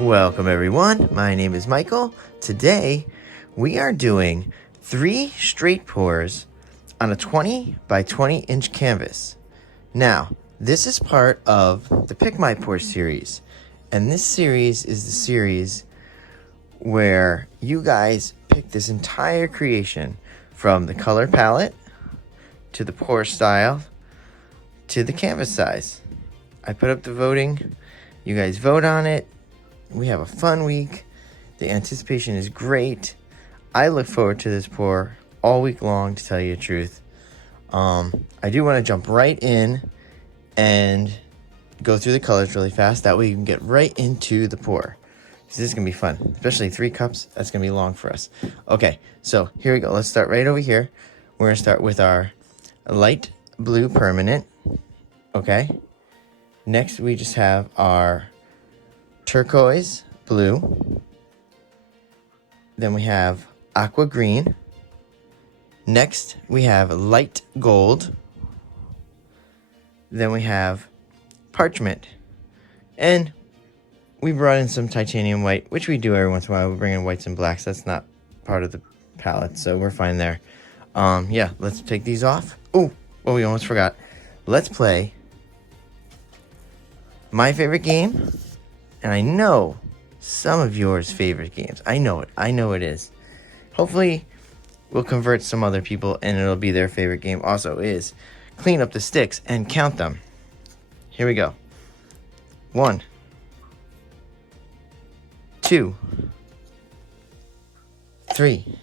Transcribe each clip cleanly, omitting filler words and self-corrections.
Welcome everyone, my name is Michael. Today we are doing 3 straight pours on a 20 by 20 inch canvas. Now, this is part of the Pick My Pour series, and this series is the series where you guys pick this entire creation from the color palette to the pour style to the canvas size. I put up the voting, you guys vote on it. We have a fun week. The anticipation is great. I look forward to this pour all week long, to tell you the truth. I do want to jump right in and go through the colors really fast. That way you can get right into the pour. This is going to be fun, especially 3 cups. That's going to be long for us. Okay, so here we go. Let's start right over here. We're going to start with our light blue permanent. Okay. Next, we just have our turquoise blue. Then we have aqua green. Next, we have light gold. Then we have parchment. And we brought in some titanium white, which we do every once in a while. We bring in whites and blacks. That's not part of the palette, so we're fine there. Yeah, let's take these off. Oh, we almost forgot. Let's play my favorite game. And I know some of yours favorite games. I know it. I know it is. Hopefully, we'll convert some other people and it'll be their favorite game also is clean up the sticks and count them. Here we go. 1, 2, 3,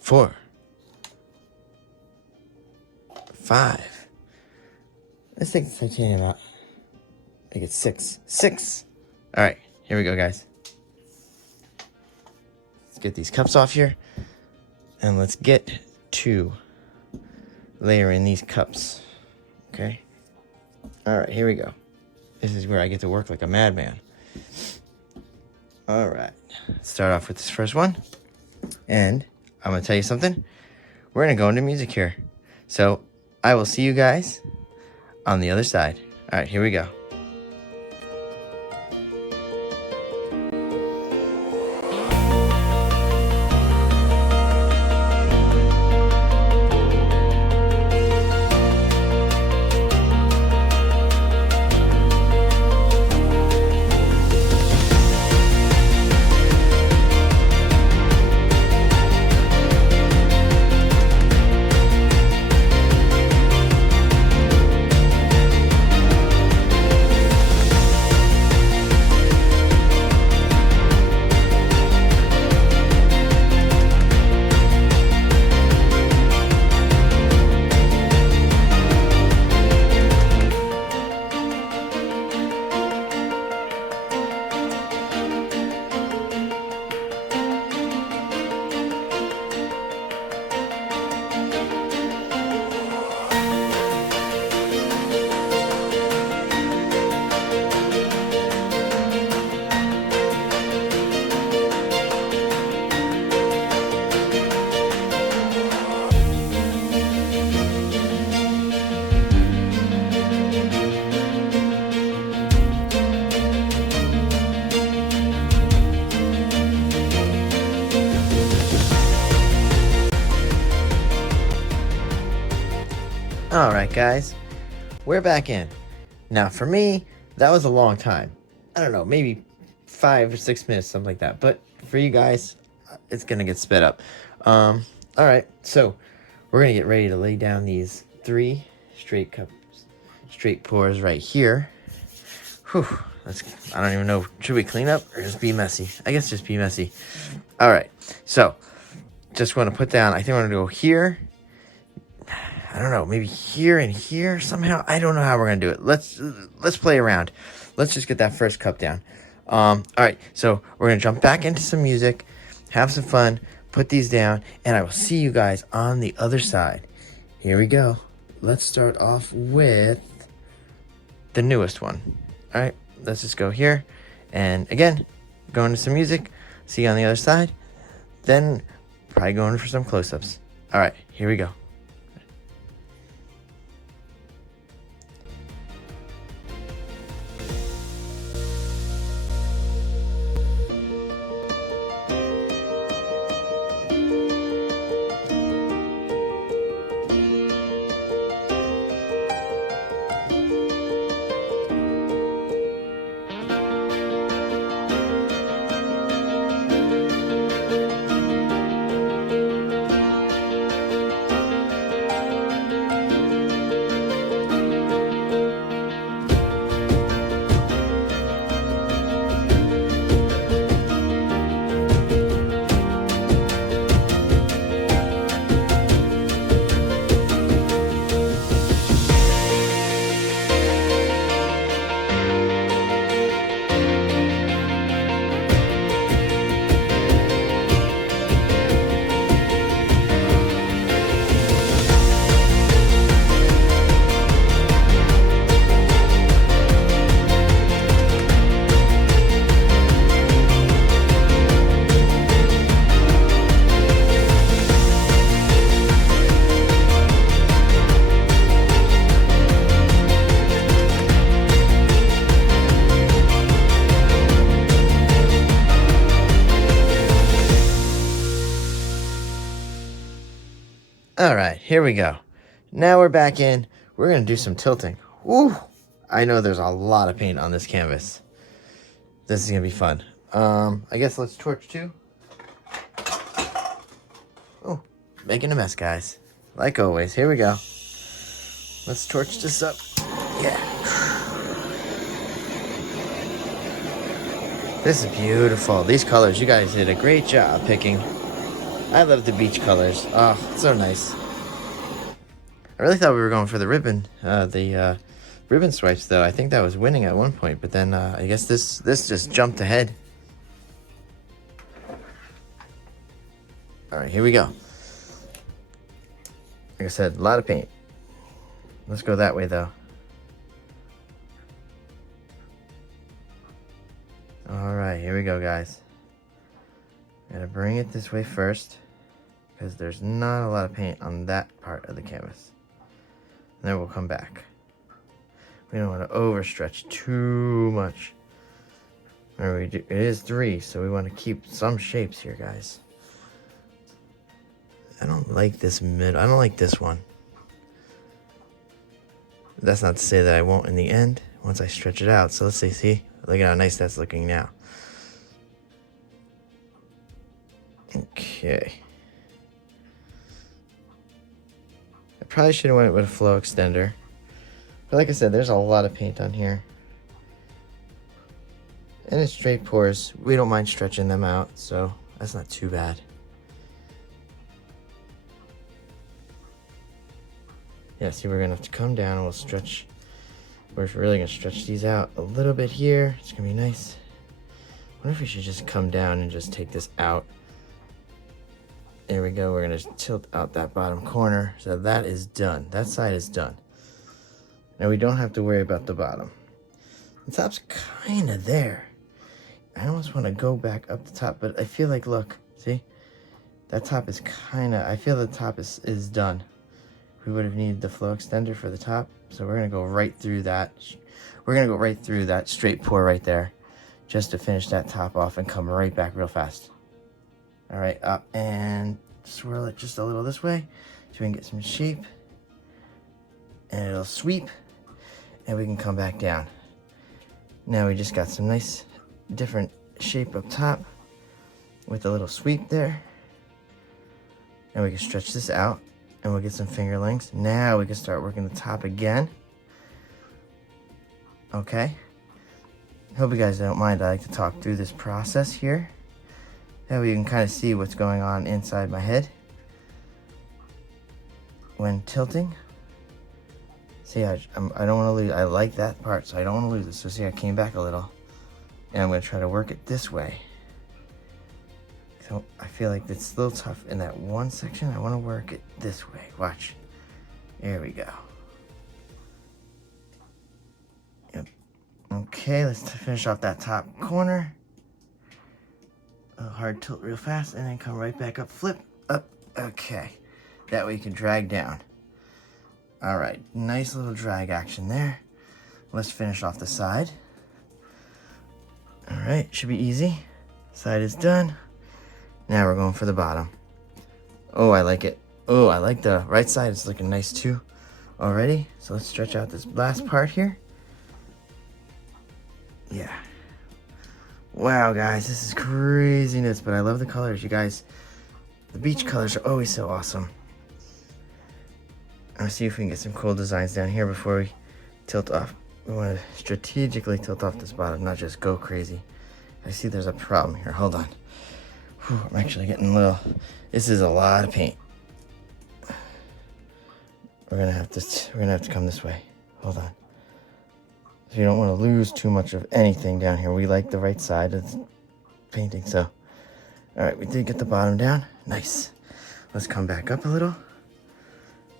4, 5. Let's take the titanium out. I think it's 6. 6. All right, here we go, guys. Let's get these cups off here, and let's get to layering these cups. Okay. All right, here we go. This is where I get to work like a madman. All right, let's start off with this first one, and I'm gonna tell you something. We're gonna go into music here, so I will see you guys on the other side. All right, here we go. All right, guys, we're back in. Now, for me, that was a long time. I don't know, maybe 5 or 6 minutes, something like that. But for you guys, it's going to get sped up. All right, so we're going to get ready to lay down these 3 straight cups, straight pours right here. Whew, I don't even know. Should we clean up or just be messy? I guess just be messy. All right, so just want to put down, I think I'm going to go here. I don't know, maybe here and here somehow. I don't know how we're gonna do it. Let's play around. Let's just get that first cup down. All right, so we're gonna jump back into some music, have some fun, put these down, and I will see you guys on the other side. Here we go. Let's start off with the newest one. All right, let's just go here, and again, go into some music. See you on the other side. Then probably going for some close-ups. All right, here we go. All right, here we go. Now we're back in. We're going to do some tilting. Woo! I know there's a lot of paint on this canvas. This is going to be fun. I guess let's torch too. Oh, making a mess, guys. Like always. Here we go. Let's torch this up. Yeah. This is beautiful. These colors, you guys did a great job picking. I love the beach colors. Oh, so nice. I really thought we were going for the ribbon, ribbon swipes, though. I think that was winning at one point, but then I guess this just jumped ahead. All right, here we go. Like I said, a lot of paint. Let's go that way, though. All right, here we go, guys. Gotta bring it this way first, because there's not a lot of paint on that part of the canvas. And then we'll come back. We don't want to overstretch too much. Remember, it is 3, so we want to keep some shapes here, guys. I don't like this middle. I don't like this one. That's not to say that I won't in the end once I stretch it out. So let's see, look at how nice that's looking now. Okay. I probably should have went with a flow extender. But like I said, there's a lot of paint on here. And it's straight pours. We don't mind stretching them out, so that's not too bad. Yeah, see, we're gonna have to come down and we'll stretch. We're really gonna stretch these out a little bit here. It's gonna be nice. I wonder if we should just come down and just take this out. There we go. We're gonna tilt out that bottom corner. So that is done. That side is done. Now we don't have to worry about the bottom. The top's kind of there. I almost want to go back up the top, but I feel like, look, see? That top is kind of, I feel the top is done. We would have needed the flow extender for the top, so we're going to go right through that. We're going to go right through that straight pour right there just to finish that top off and come right back real fast. All right, up and swirl it just a little this way so we can get some shape. And it'll sweep, and we can come back down. Now we just got some nice different shape up top with a little sweep there. And we can stretch this out and we'll get some finger lengths. Now we can start working the top again. Okay. Hope you guys don't mind. I like to talk through this process here. That way you can kind of see what's going on inside my head when tilting. See, I don't want to lose. I like that part, so I don't want to lose it. So see, I came back a little, and I'm going to try to work it this way. So I feel like it's a little tough in that one section. I want to work it this way. Watch. There we go. Yep. Okay, let's finish off that top corner. A hard tilt real fast, and then come right back up. Flip up. Okay. That way you can drag down. All right, nice little drag action there. Let's finish off the side. All right, should be easy. Side is done. Now we're going for the bottom. Oh, I like it. Oh, I like the right side. It's looking nice too already. So let's stretch out this last part here. Yeah. Wow, guys, this is craziness, but I love the colors, you guys. The beach colors are always so awesome. Let's see if we can get some cool designs down here before we tilt off. We want to strategically tilt off this bottom, not just go crazy. I see there's a problem here. Hold on. Whew, I'm actually getting a little... This is a lot of paint. We're gonna have to come this way. Hold on. So you don't want to lose too much of anything down here. We like the right side of the painting, so... All right, we did get the bottom down. Nice. Let's come back up a little.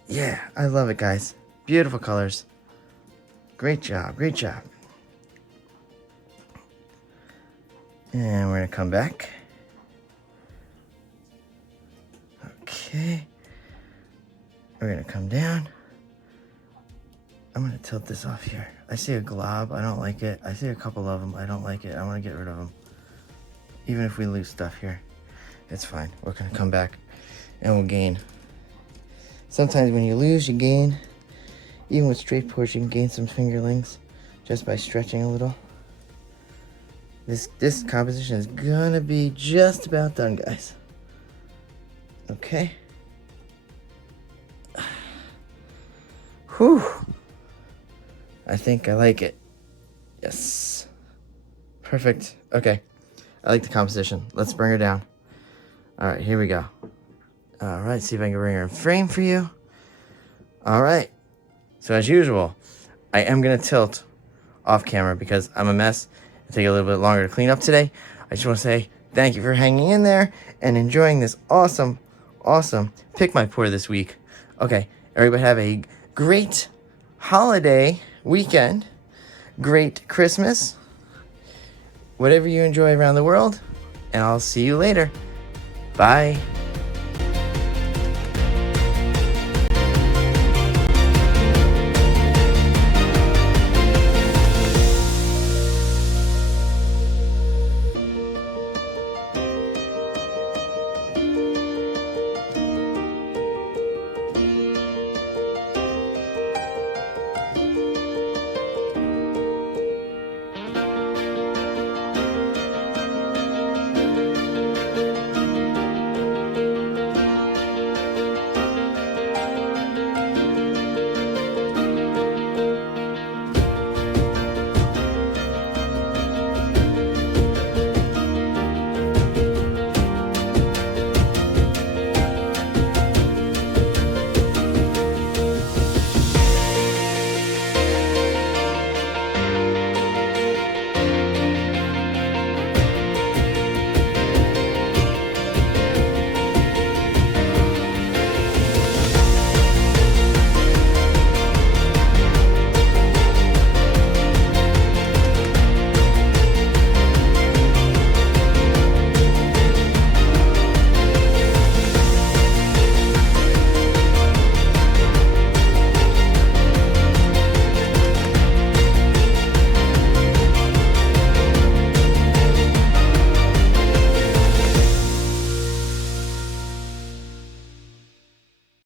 Yeah, I love it, guys. Beautiful colors. Great job, great job. And we're gonna come back. Okay. We're gonna come down. I'm gonna tilt this off here. I see a glob, I don't like it. I see a couple of them, I don't like it. I wanna get rid of them. Even if we lose stuff here, it's fine. We're gonna come back and we'll gain Sometimes when you lose, you gain. Even with straight pours, you can gain some fingerlings just by stretching a little. This composition is gonna be just about done, guys. Okay. Whew. I think I like it. Yes. Perfect. Okay. I like the composition. Let's bring her down. All right, here we go. All right, see if I can bring her in frame for you. All right. So as usual, I am going to tilt off camera because I'm a mess. It'll take a little bit longer to clean up today. I just want to say thank you for hanging in there and enjoying this awesome Pick My Pour this week. Okay, everybody have a great holiday weekend. Great Christmas. Whatever you enjoy around the world. And I'll see you later. Bye.